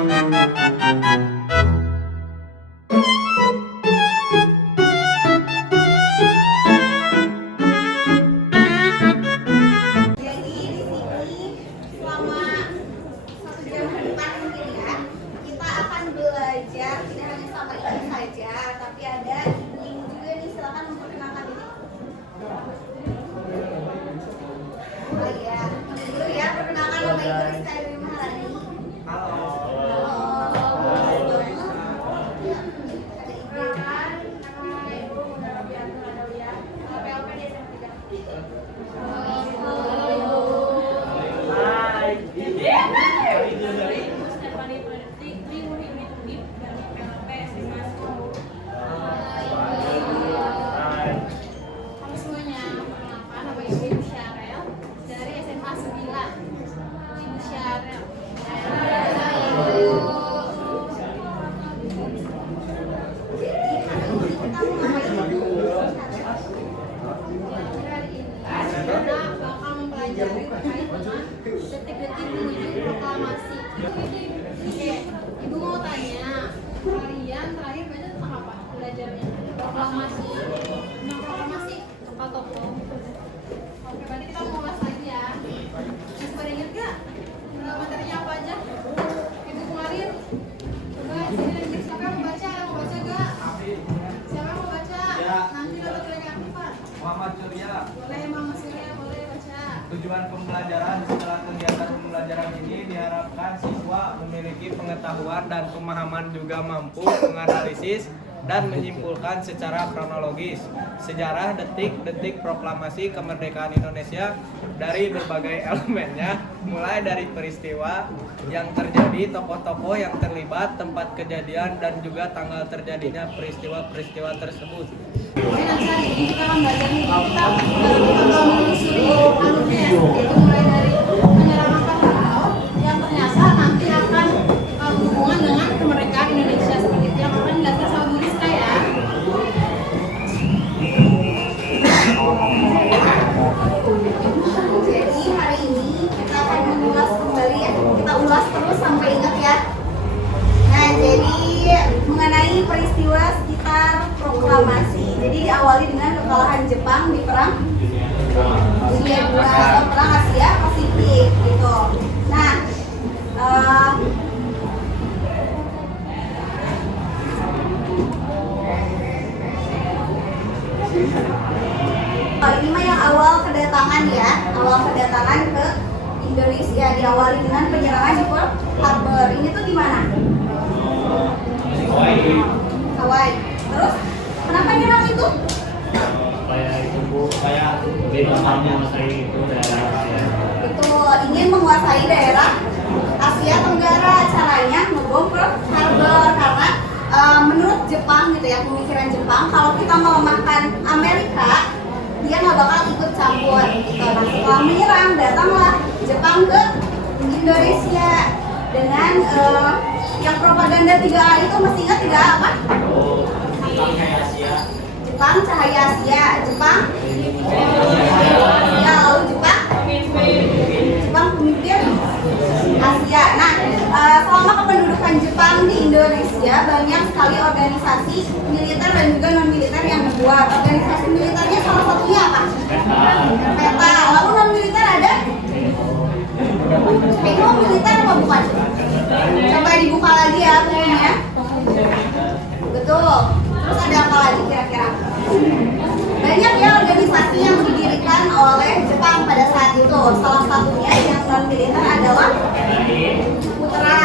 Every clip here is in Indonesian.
Tapi ada ibu juga nih, silakan memperkenalkan diri. Oh iya, dulu ya, perkenalkan nama Ibu Rizka Dewi Maharani. Halo. Ada Ibu. Nama Ibu Munara Biantu Adalia. PLP di SMP 3 detik-detik menuju proklamasi. Oke, Ibu mau tanya, kalian terakhir baca tentang apa belajarnya? Proklamasi. Tentang proklamasi apa toko? Oke, berarti kita mau ulas lagi ya. Mas pada ingat gak? Materinya apa aja? Ibu kemarin? Coba sini lagi. Siapa yang mau baca? Mau baca gak? Siapa yang mau baca? Ya. Nanti dapat lagi aktifan. Muhammad Surya. Boleh Mama Surya, boleh baca. Tujuan pembelajaran setelah kegiatan pembelajaran ini diharapkan siswa memiliki pengetahuan dan pemahaman juga mampu menganalisis dan menyimpulkan secara kronologis sejarah detik-detik proklamasi kemerdekaan Indonesia dari berbagai elemennya, mulai dari peristiwa yang terjadi, tokoh-tokoh yang terlibat, tempat kejadian, dan juga tanggal terjadinya peristiwa-peristiwa tersebut. Oke, nanti hari ini kita akan belajar nih, kita menelusuri alurnya, yaitu mulai dari penyerangan Pahlawan yang ternyata nanti akan berhubungan dengan kemerdekaan Indonesia, seperti itu yang akan dijelaskan sama Bu Rizka ya. Jadi hari ini kita akan mengulas kembali ya, kita ulas terus sampai ingat ya. Nah, jadi mengenai peristiwa sekitar proklamasi. Jadi diawali dengan kekalahan Jepang di perang Dunia II atau perang Asia Pasifik gitu. Nah, ini mah yang awal kedatangan ya, awal kedatangan ke Indonesia diawali dengan penyerangan di Pearl Harbor. Ini tuh di mana? Hawaii. Terus kenapa nyerang itu? Supaya bebaskan menguasai itu daerah Asia. Betul, ingin menguasai daerah Asia Tenggara. Caranya ngebom Pearl Harbor karena menurut Jepang gitu ya, pemikiran Jepang, kalau kita melemahkan Amerika, dia nggak bakal ikut campur gitu. Nah, setelah menyerang, datanglah Jepang ke Indonesia dengan yang propaganda 3A itu, masih ingat 3A apa? Jepang Cahaya Asia, Jepang ya, lalu Jepang pemimpin Asia. Nah, selama kependudukan Jepang di Indonesia, banyak sekali organisasi militer dan juga non militer yang dibuat. Organisasi militernya salah satunya apa? PETA. Lalu non militer ada? Itu militer apa bukan? Coba dibuka lagi ya bukunya. Betul. Terus ada apa lagi kira-kira? Banyak ya organisasi yang didirikan oleh Jepang pada saat itu. Salah satunya yang non militer adalah Putra.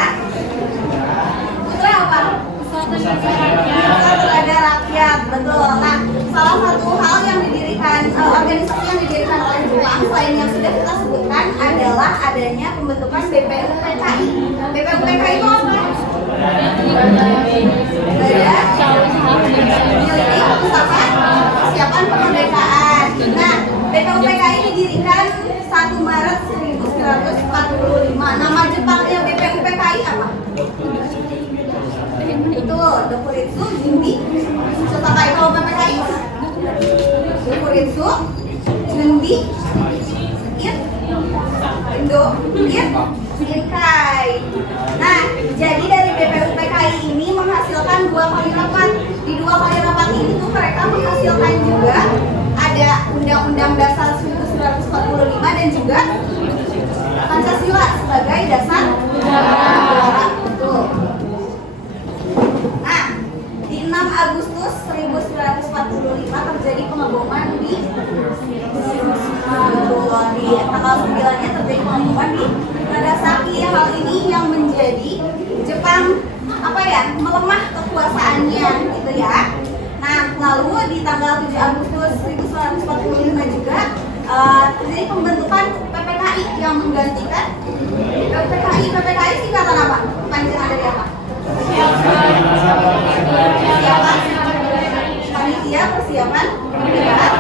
Putra apa? Pusat Tenaga Rakyat. Betul. Nah, salah satu hal yang didirikan, organisasi yang didirikan oleh Jepang selain yang sudah kita sebutkan adalah adanya pembentukan BPUPKI. BPUPKI itu apa? Milik Pusaka Persiapan Kemerdekaan. Nah, BPUPKI didirikan 1 Maret 1945. Nama Jepangnya BPUPKI apa? Itu Dokuritsu Junbi Shutakai. Kalau BPKI Dokuritsu Junbi Inkai. Nah, jadi yang menjadi Jepang melemah kekuasaannya gitu ya. Nah, lalu di tanggal 7 Agustus 1945 juga terjadi pembentukan PPKI yang menggantikan PPKI singkatan apa? Panjangan dari apa? Panitia Persiapan Kemerdekaan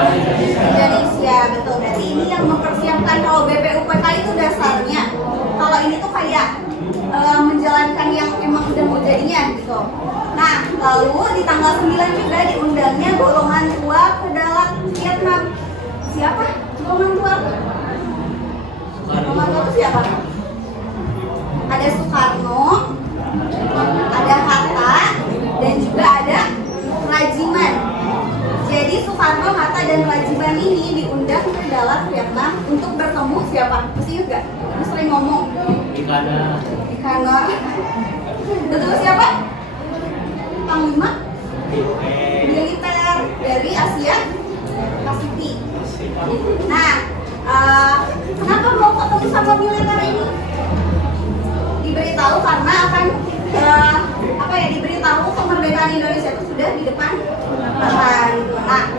Indonesia, betul. Berarti ini yang mempersiapkan. Kalau BPUPK itu dasarnya. Kalau ini tuh kayak menjalankan yang emang udah mau jadinya gitu. Nah, lalu di tanggal 9 juga diundangnya golongan tua ke dalam Vietnam. Siapa? Golongan tua? Golongan tua itu siapa? Ada Soekarno, ada Hatta, dan juga ada Rajiman. Jadi Soekarno, Hatta, dan Rajiman ini diundang ke dalam Vietnam untuk bertemu siapa? Masih ingat gak? Ini sering ngomong. Ikana. Betul siapa? Panglima militer dari Asia Pasifik. Nah, kenapa mau ketemu sama militer ini? Diberitahu karena akan diberitahu kemerdekaan Indonesia itu sudah di depan mata gitu. Nah,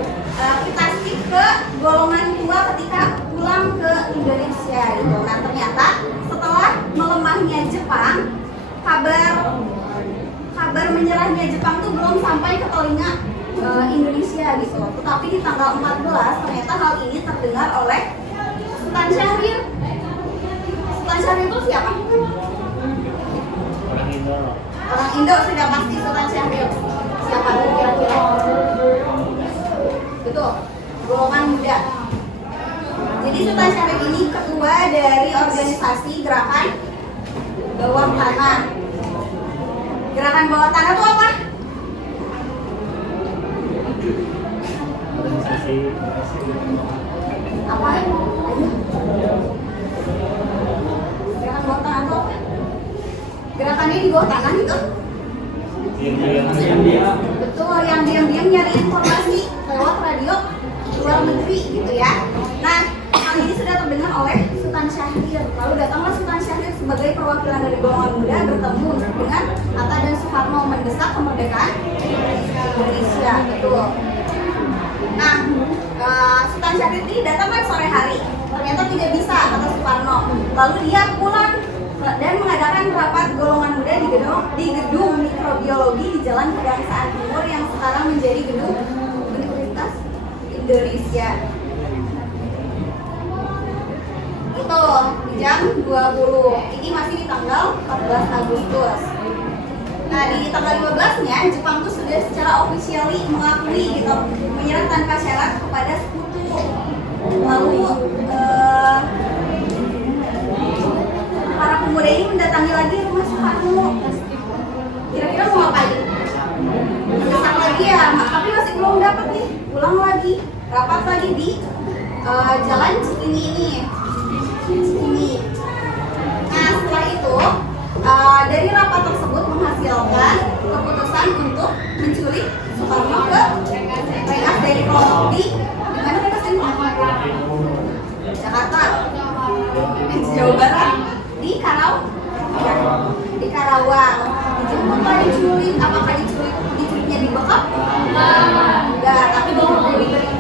kita skip ke golongan tua ketika pulang ke Indonesia gitu. Nah, ternyata setelah melemahnya Jepang, kabar menyerahnya Jepang tuh belum sampai ke telinga Indonesia gitu. Tetapi di tanggal 14 ternyata hal ini terdengar oleh Sultan Syahrir. Sultan Syahrir itu siapa? Orang Indo sudah pasti Sultan Syahrir. Siapa kira-kira? Betul, golongan muda. Jadi Sultan Syahrir ini ketua dari organisasi Gerakan Bawah Tanah. Gerakan Bawah Tanah itu apa? Organisasi Apa? Ayo. Gerakan Bawah Tanah itu apa? Gerakannya di bawah tanah itu? Betul, yang diam-diam nyari informasi lewat radio luar negeri gitu ya. Nah, hal ini sudah terdengar oleh Sultan Syahrir. Lalu datanglah Sultan Syahrir sebagai perwakilan dari golongan muda bertemu dengan Hatta dan Soekarno mendesak kemerdekaan Indonesia. Betul. Nah, Sultan Syahrir ini datang kan sore hari. Ternyata tidak bisa, kata Soekarno. Lalu dia pulang dan mengadakan rapat golongan muda di gedung mikrobiologi di Jalan Kebangsaan Timur yang sekarang menjadi gedung Universitas Indonesia. Itu di jam 20. Ini masih di tanggal 14 Agustus. Nah, di tanggal 15-nya Jepang tuh sudah secara officially mengakui gitu, menyerah tanpa syarat kepada sekutu. Lalu para pemuda ini mendatangi lagi rumah Soekarno. Kira-kira mau ngapain? Mendesak lagi ya, tapi masih belum dapat nih. Pulang lagi, rapat lagi di Jalan Cikini ini. Cikini. Nah, setelah itu dari rapat tersebut menghasilkan keputusan untuk menculik Soekarno ke Rengas Dengklok di mana Rengas Dengklok? Jakarta. Di Jawa Barat. Di Karawang. Dijemput lah, diculik. Apakah diculiknya dibekap? Enggak, tapi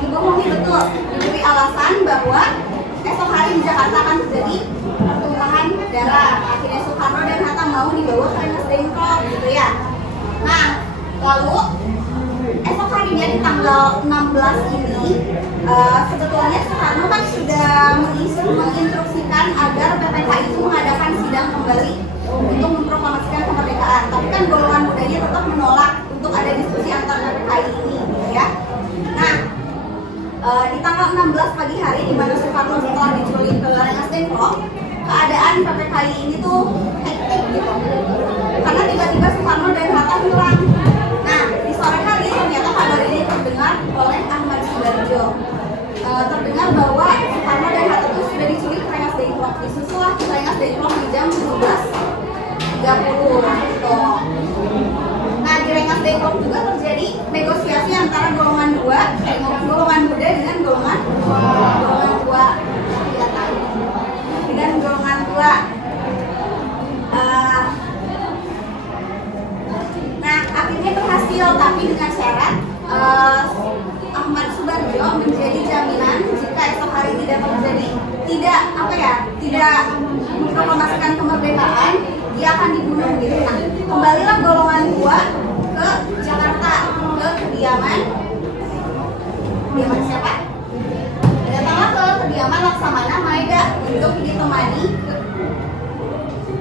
dibohongi betul. Diberi alasan bahwa esok hari di Jakarta akan terjadi pertumpahan darah. Akhirnya Soekarno dan Hatta mau dibawa ke Rengas Dengklok gitu ya. Nah, lalu esok harinya di tanggal 16 ini sebetulnya Soekarno kan sudah menginstruksikan agar PPKI itu mengadakan sidang kembali untuk memproklamasikan kemerdekaan. Tapi kan golongan mudanya tetap menolak untuk ada diskusi antar PPKI ini, ya. Nah, di tanggal 16 pagi hari di mana Soekarno setelah diculik ke Rengas Dengklok, keadaan PPKI ini tuh hektik gitu. Karena tiba-tiba Soekarno dan Hatta hilang. Nah, di sore hari ternyata kabar ini terdengar oleh Ahmad Subarjo. Terdengar bahwa Soekarno dan Hatta itu sudah diculik ke Rengas Dengklok. Disusulah ke Rengas Dengklok di jam 17.30 gitu. Nah, di Rengas Dengklok juga terjadi negosiasi antara golongan muda dengan golongan tua. Dengan golongan tua. Ahmad Subarjo menjadi jaminan jika esok hari tidak memproklamasikan kemerdekaan, dia akan dibunuh gitu. Nah, kembalilah golongan 2 ke Jakarta, ke kediaman siapa? Datanglah ke kediaman Laksamana Maeda untuk ditemani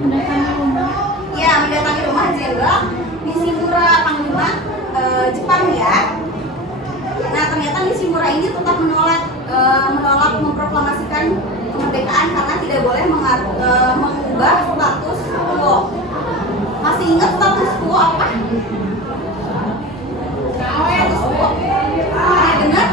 mendatangi rumah jenderal Nishimura Panglima Jepang ya. Nah, ternyata Nishimura ini tetap menolak memproklamasikan kemerdekaan karena tidak boleh mengubah status quo. Masih ingat status quo apa? Status quo. Dengar?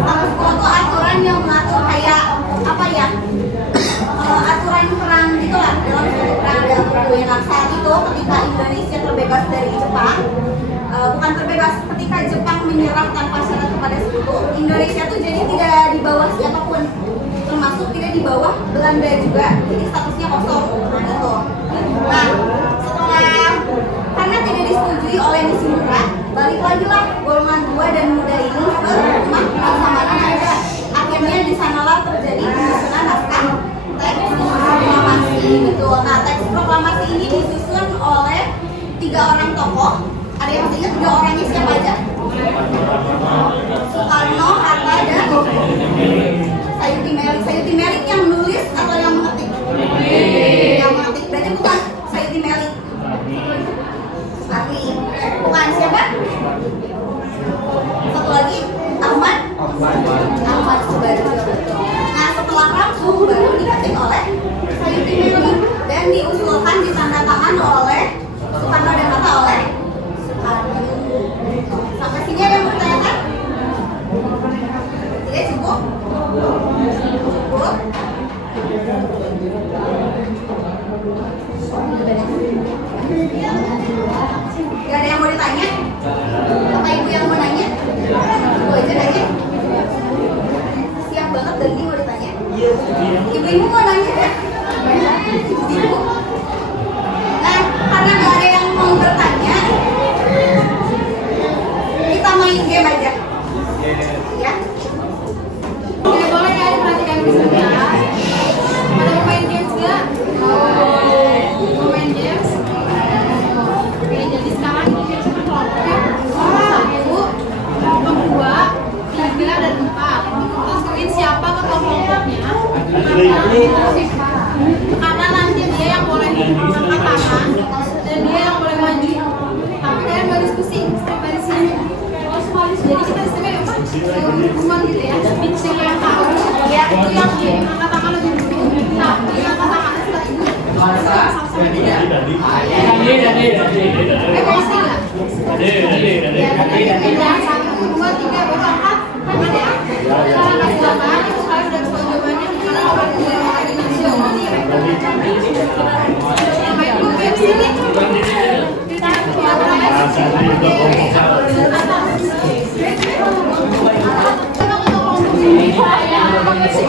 Status quo itu aturan yang mengatur kayak apa ya? Aturan perang gitulah, dalam suatu perang ada aturan. Nah, saat itu ketika Indonesia terbebas dari Jepang, bukan terbebas, ketika Jepang menyerah tanpa syarat kepada sekutu, Indonesia tuh jadi tidak di bawah siapapun, termasuk tidak di bawah Belanda juga, jadi statusnya kosong gitu. Nah, karena tidak disetujui oleh Nishimura, balik lagi lah golongan 2 dan muda ini ke rumah Laksamana Maeda. Akhirnya di sanalah terjadi penyusunan naskah teks proklamasi gitu. Nah, teks proklamasi ini disusun oleh 3 orang tokoh. Ada yang masih ingat 3 orangnya siapa aja? Soekarno, Hatta, dan Sayuti Melik. Sayuti Melik yang menulis atau yang mengetik? Yang mengetik. Berarti bukan Sayuti Melik. Asli. Bukan siapa? Satu lagi Ahmad Subarjo. Nah, setelah rampung baru diketik oleh Sayuti Melik dan diusulkan ditandatangan oleh Soekarno dan Hatta oleh Soekarno. Sampai sini ada yang bertanya? Tidak cukup? Cukup? Gak ada yang mau ditanya? Apa ibu yang mau nanya? Ibu aja nanya. Siap banget dan ini mau ditanya. Ibu-ibu mau nanya kan? Ibu. Nah, karena gak ada yang mau bertanya, kita main game aja. Ya? Oke, boleh ya diperhatikan di sini ya. Ada mau main games nggak? Mau main games? Oke, jadi sekarang kita kelompoknya 1, 2, 3, dan 4. Tentuin siapa ketua kelompoknya. Karena nanti dia yang boleh angkat tangan dan dia yang boleh maju. Tapi kalian berdiskusi step by sini. Jadi kita istilahnya apa? Hubungan gitu ya. Siapa yang tahu? Ya, itu yang angkat tangan lebih dulu. Nah, yang angkat tangan setelah itu sama-sama tidak. Egois nggak? Ya, 1, 2, 3 baru angkat tangan ya. Kalau nggak silakan, itu kalian udah tahu jawabannya. Karena kalau berdua lagi ngasih jawabannya, yang main dulu ya di sini.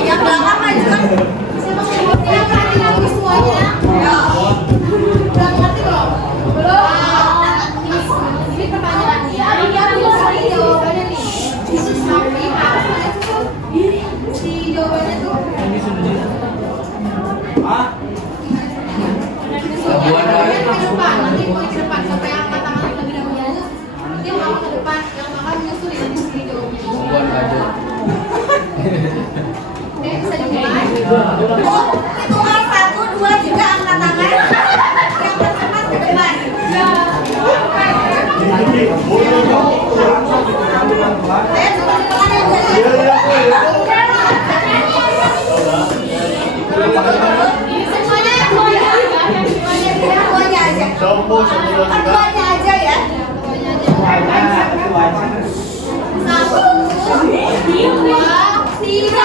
Yang belakang maju kan? Yang tadi lagi semuanya. Udah ngerti belum? Belum. Ini pertanyaannya. Yang bisa jawabannya nih. Tapi harus ada susun. Si jawabannya tuh. Jawabannya ke depan. Nanti poin ke depan. Siapa yang angkat tangan lebih dahulu, dia mau ke depan. Yang bakal menyusul yang di sini jawabannya. Oke, bisa dimulai. Hitungan 1, 2, 3 angkat tangan. Yang tercepat ke depan. Saya coba tangan yang semuanya aja. Keduanya aja ya. 1, 2, 3.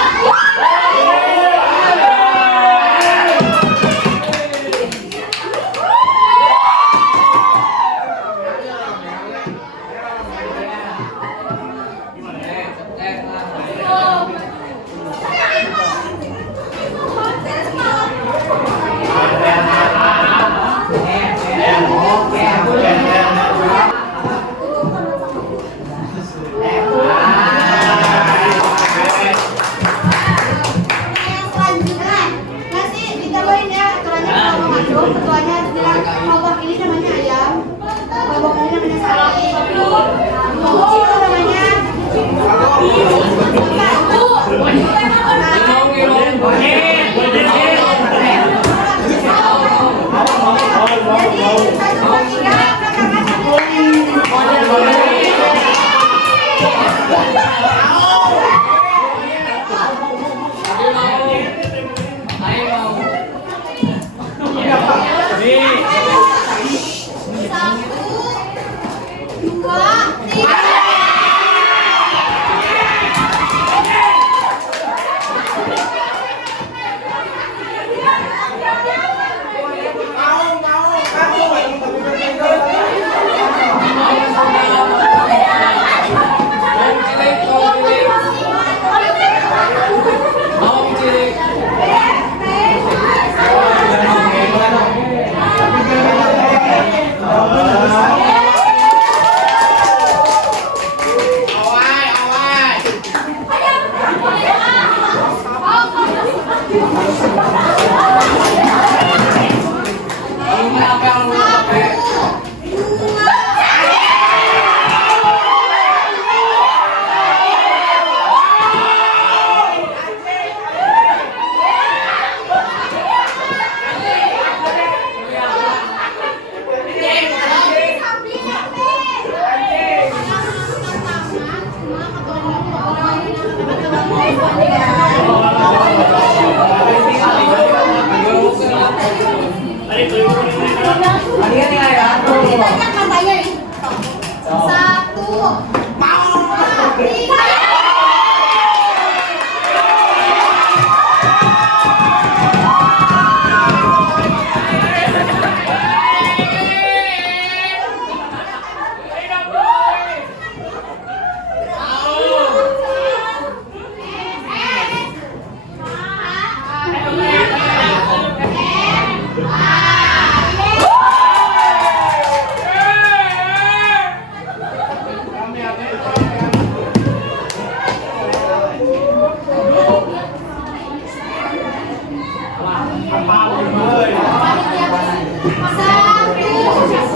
Banyak katanya nih. 1, 2, 3.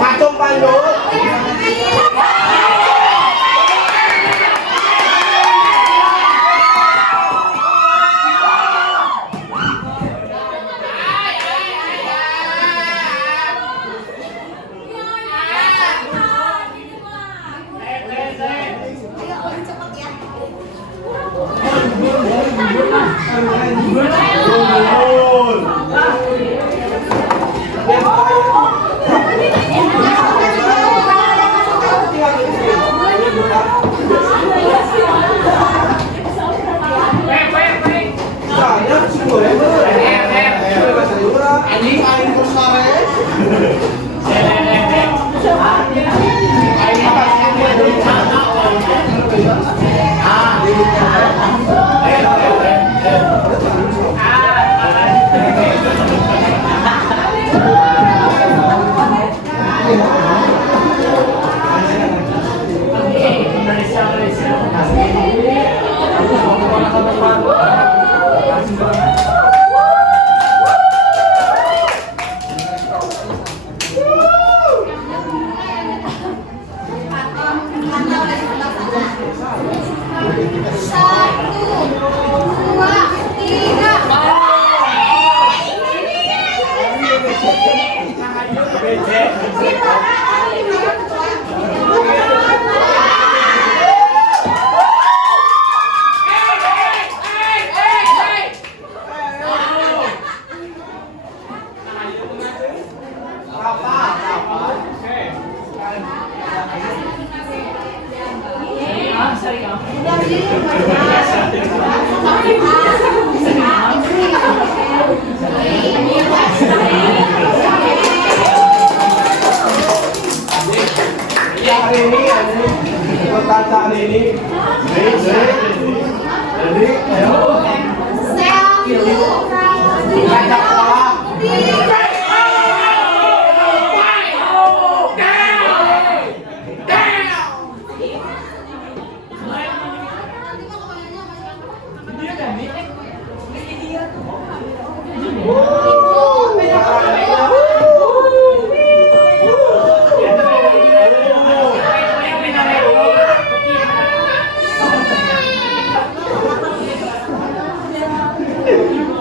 Macam Pandu.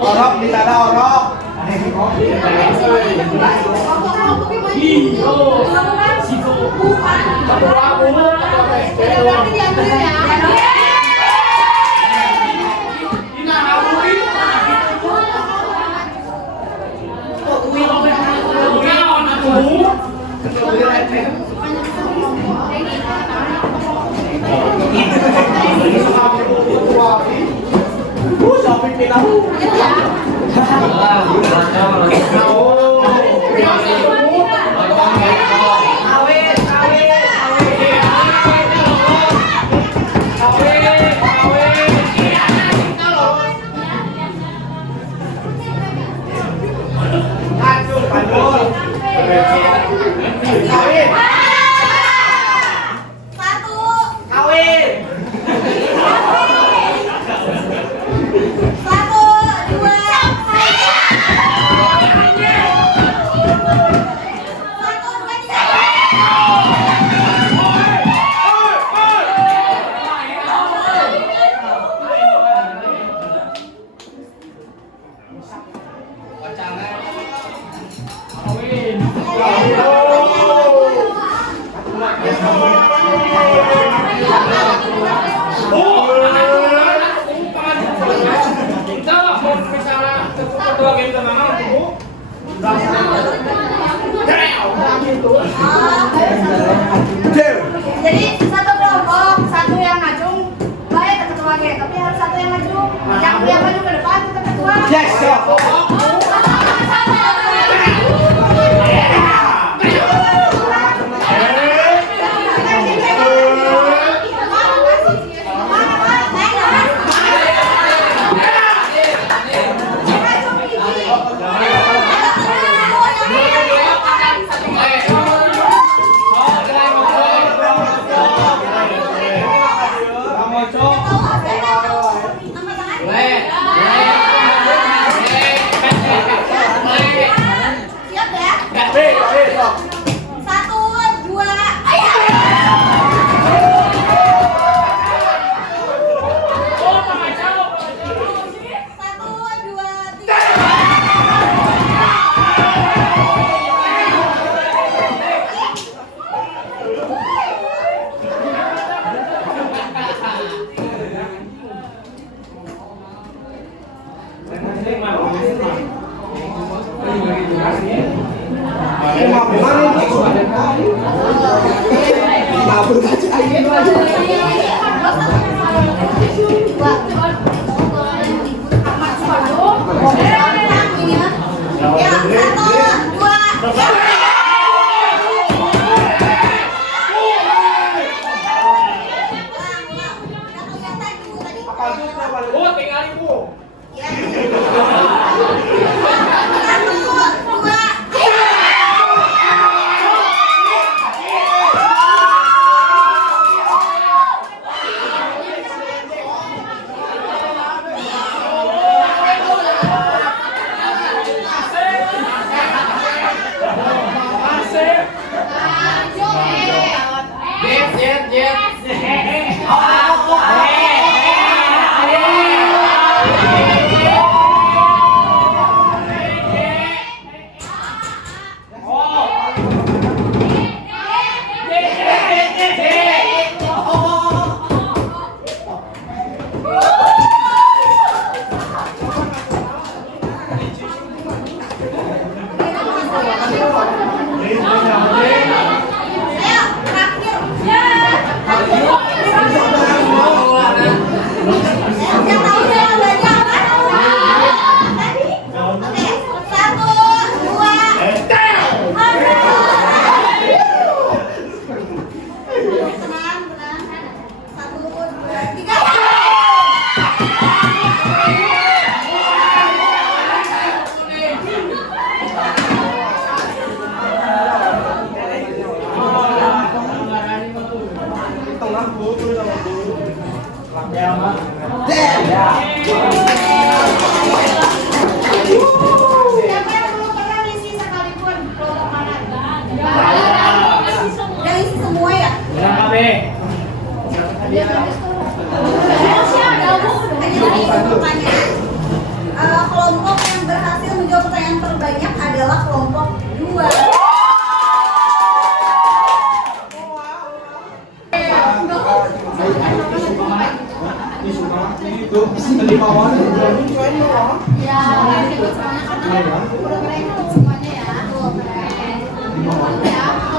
Orok di sana orok. Shopping pinang. Jadi satu kelompok, satu yang ngajung, baik ke ketua G, tapi harus satu yang ngajung, yang maju ke depan ke ketua. Yes, kayak gitu. Ini suka itu terima awal. Ya, ikut semuanya karena udah mereka ikut semuanya ya. Tuh, keren. Ya.